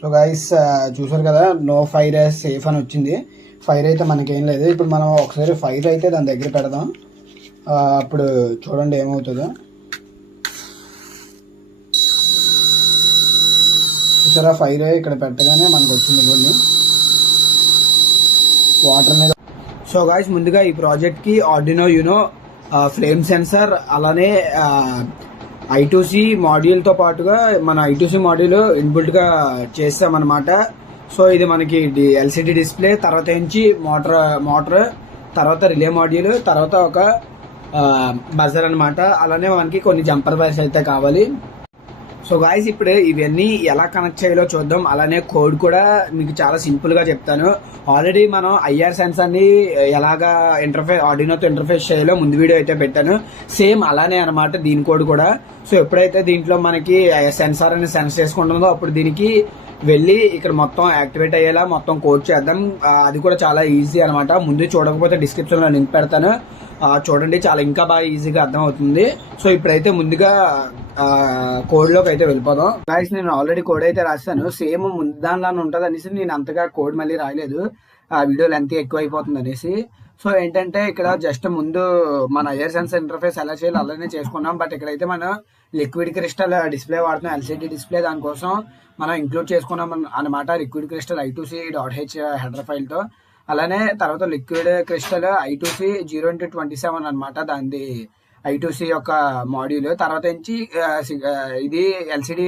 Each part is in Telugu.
సో గైస్ చూసారు కదా, నో ఫైర్ సేఫ్ అని వచ్చింది. ఫైర్ అయితే మనకేం లేదు. ఇప్పుడు మనం ఒకసారి ఫైర్ అయితే దాని దగ్గర పెడదాం, అప్పుడు చూడండి ఏమవుతుందో. చూసారా, ఫైర్ ఇక్కడ పెట్టగానే మనకు వచ్చింది కొన్ని వాటర్ మీద. సో గైస్, ముందుగా ఈ ప్రాజెక్ట్కి ఆర్డినో యూనో ఫ్లేమ్ సెన్సార్, అలానే I2C మాడ్యూల్తో పాటుగా మన I2C మాడ్యూల్ ఇన్బుల్ట్గా చేస్తామన్నమాట. సో ఇది మనకి LCD డిస్ప్లే, తర్వాత నుంచి మోటార్, తర్వాత రిలే మాడ్యూల్, తర్వాత ఒక బజర్ అనమాట. అలానే మనకి కొన్ని జంపర్ వైర్స్ అయితే కావాలి. సో గాయస్, ఇప్పుడు ఇవన్నీ ఎలా కనెక్ట్ చేయాలో చూద్దాం. అలానే కోడ్ కూడా మీకు చాలా సింపుల్ గా చెప్తాను. ఆల్రెడీ మనం IR సెన్సార్ ని ఎలాగా ఆర్డినోతో ఇంటర్ఫేస్ చేయాలో ముందు వీడియో అయితే పెట్టాను. సేమ్ అలానే అనమాట దీని కోడ్ కూడా. సో ఎప్పుడైతే దీంట్లో మనకి సెన్సార్ అని సెన్స్ చేసుకుంటుందో అప్పుడు దీనికి వెళ్ళి ఇక్కడ మొత్తం యాక్టివేట్ అయ్యేలా మొత్తం కోడ్ చేద్దాం. అది కూడా చాలా ఈజీ అనమాట. ముందు చూడకపోతే డిస్క్రిప్షన్ లో లింక్ పెడతాను, చూడండి. చాలా ఇంకా బాగా ఈజీగా అర్థం అవుతుంది. సో ఇప్పుడైతే ముందుగా కోడ్ లోకి అయితే వెళ్ళిపోదాం. గైస్, నేను ఆల్రెడీ కోడ్ అయితే రాశాను. సేమ్ దానిలానే ఉంటుంది అనేసి నేను అంతగా కోడ్ మళ్ళీ రాయలేదు, ఆ వీడియో లెంత్ ఎక్కువ అయిపోతుంది అనేసి. సో ఏంటంటే ఇక్కడ జస్ట్ ముందు మన IR సెన్సార్ ఇంటర్ఫేస్ ఎలా చేయాలి అలానే చేసుకున్నాం. బట్ ఇక్కడైతే మనం లిక్విడ్ క్రిస్టల్ డిస్ప్లే వాడుతున్నాం, LCD డిస్ప్లే. దానికోసం మనం ఇంక్లూడ్ చేసుకున్నాం అనమాట liquid crystal I2C.h header file తో. అలానే తర్వాత లిక్విడ్ క్రిస్టల్ I2C 0x27 అనమాట, దాని I2C యొక్క మాడ్యూల్. తర్వాత నుంచి ఇది LCD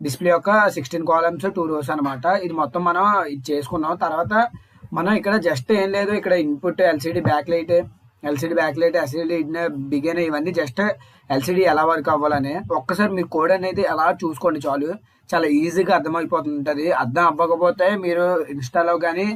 డిస్ప్లే యొక్క 16 కాలమ్స్ 2 rows అనమాట. ఇది మొత్తం మనం ఇది చేసుకున్నాం. తర్వాత మనం ఇక్కడ జస్ట్ ఏం లేదు, ఇక్కడ input LCD back light, LCD begin, ఇవన్నీ జస్ట్ LCD ఎలా వర్క్ అవ్వాలని ఒక్కసారి మీరు కోడ్ అనేది ఎలా చూసుకోండి చాలు. చాలా ఈజీగా అర్థమైపోతుంటది. అర్థం అవ్వకపోతే మీరు ఇన్స్టాలో కానీ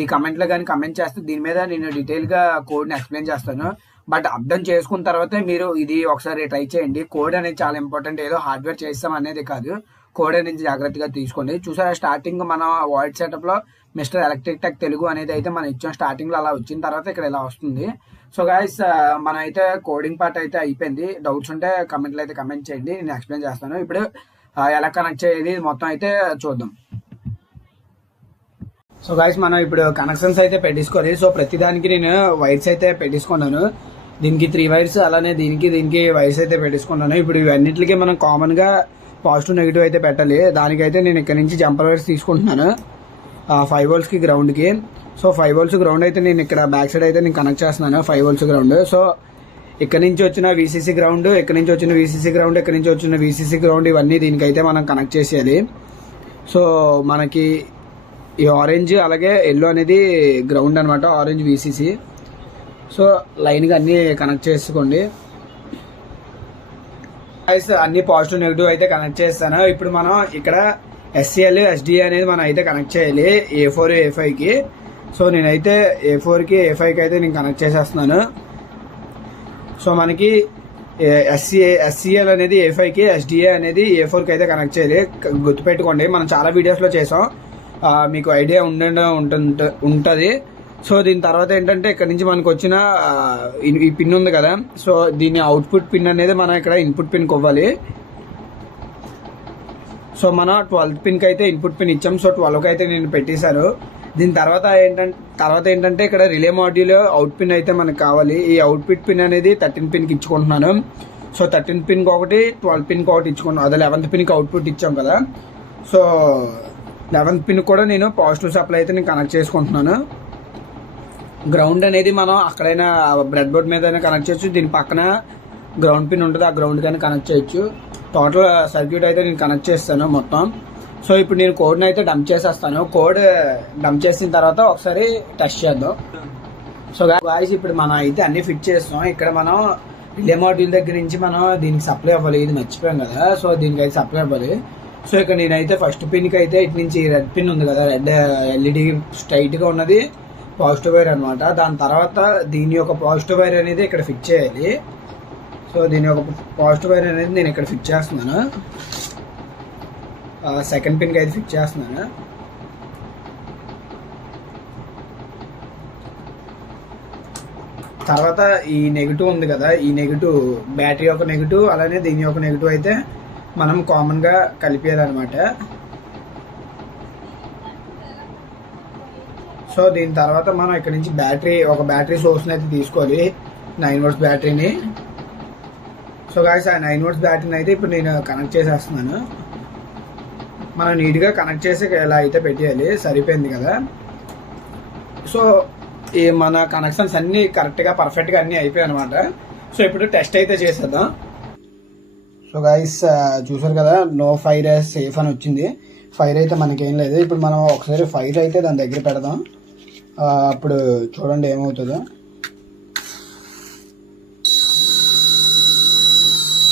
ఈ కమెంట్లో కానీ కమెంట్ చేస్తే దీని మీద నేను డీటెయిల్ గా కోడ్ని ఎక్స్ప్లెయిన్ చేస్తాను. బట్ అర్థం చేసుకున్న తర్వాతే మీరు ఇది ఒకసారి ట్రై చేయండి. కోడ్ అనేది చాలా ఇంపార్టెంట్. ఏదో హార్డ్వేర్ చేస్తాం అనేది కాదు, కోడ్ అనేది జాగ్రత్తగా తీసుకోండి. చూసారా, స్టార్టింగ్ మన వాయిడ్ సెటప్ లో మిస్టర్ ఎలక్ట్రిక్ టెక్ తెలుగు అనేది అయితే మనం ఇచ్చాం. స్టార్టింగ్ లో అలా వచ్చిన తర్వాత ఇక్కడ ఇలా వస్తుంది. సో గైస్, మన అయితే కోడింగ్ పార్ట్ అయితే అయిపోయింది. డౌట్స్ ఉంటే కమెంట్లో అయితే కమెంట్ చేయండి, నేను ఎక్స్ప్లెయిన్ చేస్తాను. ఇప్పుడు ఎలా కనెక్ట్ చేయాలి మొత్తం అయితే చూద్దాం. సో గైస్, మనం ఇప్పుడు కనెక్షన్స్ అయితే పెట్టేసుకోవాలి. సో ప్రతిదానికి నేను వైర్స్ అయితే పెట్టేసుకున్నాను. దీనికి 3 వైర్స్, అలానే దీనికి వైర్స్ అయితే పెట్టేసుకున్నాను. ఇప్పుడు ఇవన్నిటికి మనం కామన్ గా పాజిటివ్ నెగిటివ్ అయితే పెట్టాలి. దానికైతే నేను ఇక్కడ నుంచి జంపర్ వైర్స్ తీసుకుంటున్నాను 5 volts కి గ్రౌండ్ కి. సో 5 volts గ్రౌండ్ అయితే నేను ఇక్కడ బ్యాక్ సైడ్ అయితే నేను కనెక్ట్ చేస్తున్నాను 5 volts గ్రౌండ్. సో ఇక్కడ నుంచి వచ్చిన VCC గ్రౌండ్, ఇక్కడ నుంచి వచ్చిన VCC గ్రౌండ్, ఇక్కడ నుంచి వచ్చిన VCC గ్రౌండ్, ఇవన్నీ దీనికైతే మనం కనెక్ట్ చేసేయాలి. సో మనకి ఈ ఆరెంజ్ అలాగే ఎల్లో అనేది గ్రౌండ్ అనమాట, ఆరెంజ్ VCC. సో లైన్గా అన్ని కనెక్ట్ చేసుకోండి. అన్ని పాజిటివ్ నెగిటివ్ అయితే కనెక్ట్ చేస్తాను. ఇప్పుడు మనం ఇక్కడ SCL SDA అనేది మనం అయితే కనెక్ట్ చేయాలి A4 A5 కి. సో నేనైతే A4 కి A5 కి అయితే నేను కనెక్ట్ చేసేస్తున్నాను. సో మనకి SCL అనేది A5 కి, SDA అనేది A4 కి అయితే కనెక్ట్ చేయాలి. గుర్తుపెట్టుకోండి, మనం చాలా వీడియోస్ లో చేసాం, మీకు ఐడియా ఉంటుంది. సో దీని తర్వాత ఏంటంటే ఇక్కడ నుంచి మనకు వచ్చిన ఈ పిన్ ఉంది కదా, సో దీని అవుట్పుట్ పిన్ అనేది మనం ఇక్కడ ఇన్పుట్ పిన్ కొవ్వాలి. సో మన 12th పిన్ కి అయితే ఇన్పుట్ పిన్ ఇచ్చాం. సో 12 కి అయితే నేను పెట్టేశాను. దీని తర్వాత ఏంటంటే ఇక్కడ రిలే మాడ్యూల్ అవుట్ పిన్ అయితే మనకు కావాలి. ఈ అవుట్పుట్ పిన్ అనేది 13 పిన్ కి ఇచ్చుకుంటున్నాను. సో 13 పిన్ కి ఒకటి, 12 పిన్ కి ఒకటి ఇచ్చుకున్నాను. అదే 11th పిన్ కి అవుట్పుట్ ఇచ్చాం కదా. సో 11th పిన్ కూడా నేను పాజిటివ్ సప్లై అయితే నేను కనెక్ట్ చేసుకుంటున్నాను. గ్రౌండ్ అనేది మనం అక్కడైనా బ్రెడ్ బోర్డ్ మీద కనెక్ట్ చేయొచ్చు. దీని పక్కన గ్రౌండ్ పిన్ ఉంటుంది, ఆ గ్రౌండ్ కానీ కనెక్ట్ చేయొచ్చు. టోటల్ సర్క్యూట్ అయితే నేను కనెక్ట్ చేస్తాను మొత్తం. సో ఇప్పుడు నేను కోడ్ని అయితే డంప్ చేసేస్తాను. కోడ్ డంప్ చేసిన తర్వాత ఒకసారి టెస్ట్ చేద్దాం. సో గాయ్స్, ఇప్పుడు మనం అయితే అన్ని ఫిట్ చేస్తాం. ఇక్కడ మనం రిలే మాడ్యూల్ దగ్గర నుంచి మనం దీనికి సప్లై అవ్వాలి. ఇది మర్చిపోయాం కదా, సో దీనికి అయితే సప్లై అవ్వాలి. సో ఇక్కడ నేనైతే ఫస్ట్ పిన్ కి అయితే ఇటు నుంచి రెడ్ పిన్ ఉంది కదా, రెడ్ LED స్ట్రైట్ గా ఉన్నది పాజిటివ్ వైర్ అనమాట. దాని తర్వాత దీని యొక్క పాజిటివ్ వైర్ అనేది ఇక్కడ ఫిట్ చేయాలి. సో దీని యొక్క పాజిటివ్ వైర్ అనేది నేను ఇక్కడ ఫిట్ చేస్తున్నాను. సెకండ్ పిన్ కి అయితే ఫిట్ చేస్తున్నాను. తర్వాత ఈ నెగిటివ్ ఉంది కదా, ఈ నెగిటివ్ బ్యాటరీ యొక్క నెగిటివ్, అలానే దీని యొక్క నెగిటివ్ అయితే మనం కామన్ గా కలిపేయాలన్నమాట. సో దీని తర్వాత మనం ఇక్కడ నుంచి ఒక బ్యాటరీ సోర్స్ని అయితే తీసుకోవాలి, 9 volts బ్యాటరీని. సో గాయస్ ఆ 9 volts బ్యాటరీని అయితే ఇప్పుడు నేను కనెక్ట్ చేసేస్తున్నాను. మనం నీట్గా కనెక్ట్ చేసి ఇలా అయితే పెట్టేయాలి, సరిపోయింది కదా. సో ఈ మన కనెక్షన్స్ అన్నీ కరెక్ట్గా పర్ఫెక్ట్గా అన్నీ అయిపోయాయి అనమాట. సో ఇప్పుడు టెస్ట్ అయితే చేసేద్దాం. సో గైస్ చూసారు కదా, నో ఫైర్ సేఫ్ అని వచ్చింది. ఫైర్ అయితే మనకేం లేదు. ఇప్పుడు మనం ఒకసారి ఫైర్ అయితే దాని దగ్గర పెడదాం, అప్పుడు చూడండి ఏమవుతుందో.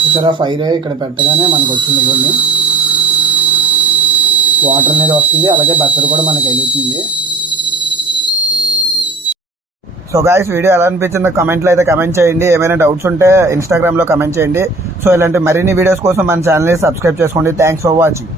చూసారా, ఫైర్ ఇక్కడ పెట్టగానే మనకు వచ్చింది కొన్ని వాటర్ అనేది వస్తుంది, అలాగే బస్సర్ కూడా మనకి వెలుగుతుంది. సో గాయస్ వీడియో ఎలా అనిపించిందో కమెంట్లో అయితే కమెంట్ చేయండి. ఏమైనా డౌట్స్ ఉంటే ఇన్స్టాగ్రామ్లో కమెంట్ చేయండి. సో ఇలాంటి మరిన్ని వీడియోస్ కోసం మన ఛానల్ని సబ్స్క్రైబ్ చేసుకోండి. Thanks for watching.